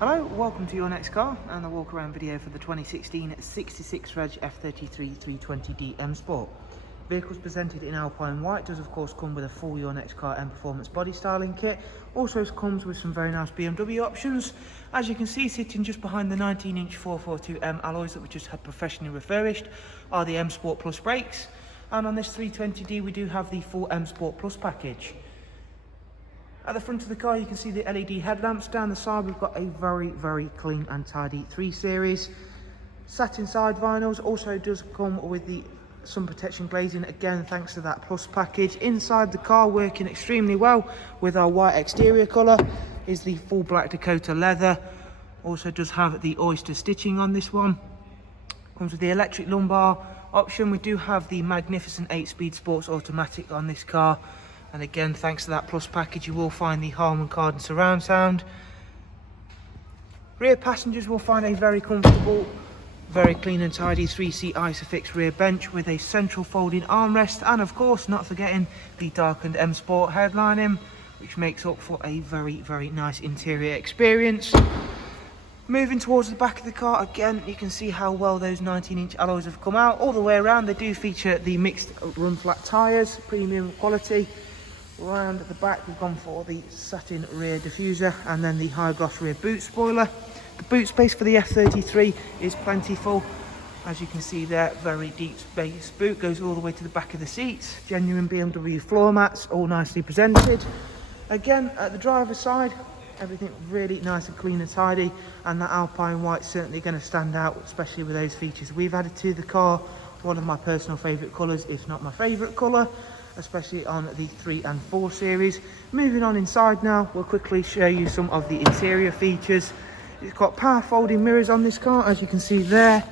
Hello, welcome to your next car and a walk around video for the 2016 66 Reg F33 320D M Sport. Vehicles presented in Alpine White does of course come with a full Your Next Car Mperformance body styling kit. Also comes with some very nice BMW options. As you can see, sitting just behind the 19-inch 442M alloys that we just had professionally refurbished are the M Sport Plus brakes. And on this 320D we do have the full M Sport Plus package. At the front of the car you can see the LED headlamps. Down the side we've got a very clean and tidy 3 Series. Satin side vinyls. Also does come with the sun protection glazing, again thanks to that Plus package. Inside the car, working extremely well with our white exterior colour, is the full black Dakota leather. Also does have the oyster stitching on this one. Comes with the electric lumbar option. We do have the magnificent 8-speed sports automatic on this car. And again, thanks to that Plus package, you will find the Harman Kardon surround sound. Rear passengers will find a very comfortable, very clean and tidy 3-seat Isofix rear bench with a central folding armrest, and of course not forgetting the darkened M Sport headlining, which makes up for a very nice interior experience. Moving towards the back of the car, again you can see how well those 19-inch alloys have come out all the way around. They do feature the mixed run flat tyres, premium quality. Round at the back we've gone for the satin rear diffuser and then the high gloss rear boot spoiler. The boot space for the F33 is plentiful. As you can see there, very deep space boot, goes all the way to the back of the seats. Genuine BMW floor mats, all nicely presented. Again, at the driver's side, everything really nice and clean and tidy, and that Alpine White's certainly going to stand out, especially with those features we've added to the car. One of my personal favourite colours, if not my favourite colour, especially on the 3 and 4 Series. Moving on inside now, we'll quickly show you some of the interior features. It's got power folding mirrors on this car, as you can see there.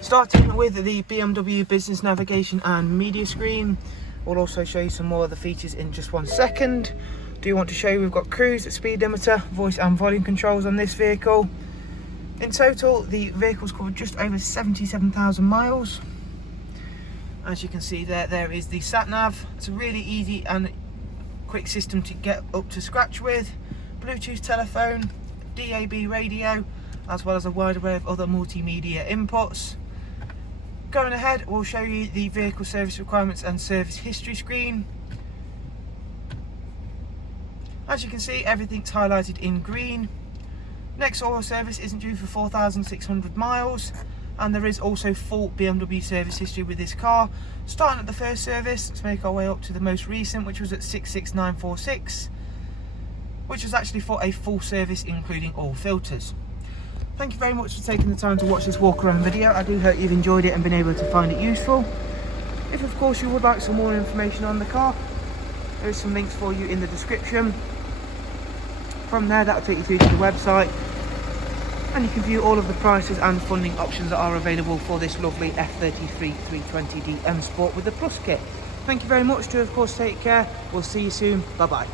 Starting with the BMW business navigation and media screen. We'll also show you some more of the features in just one second. Do want to show you we've got cruise, speed limiter, voice and volume controls on this vehicle. In total, the vehicle's covered just over 77,000 miles. As you can see there is the sat nav. It's a really easy and quick system to get up to scratch with. Bluetooth telephone, DAB radio, as well as a wide array of other multimedia inputs. Going ahead, we'll show you the vehicle service requirements and service history screen. As you can see, everything's highlighted in green. Next oil service isn't due for 4,600 miles. And there is also full BMW service history with this car. Starting at the first service, let's make our way up to the most recent, which was at 66946, which was actually for a full service including all filters. Thank you very much for taking the time to watch this walk around video. I do hope you've enjoyed it and been able to find it useful. If of course you would like some more information on the car, there is some links for you in the description. From there, that will take you through to the website, and you can view all of the prices and funding options that are available for this lovely F33 320D M Sport with the Plus kit. Thank you very much. Do of course take care. We'll see you soon. Bye bye.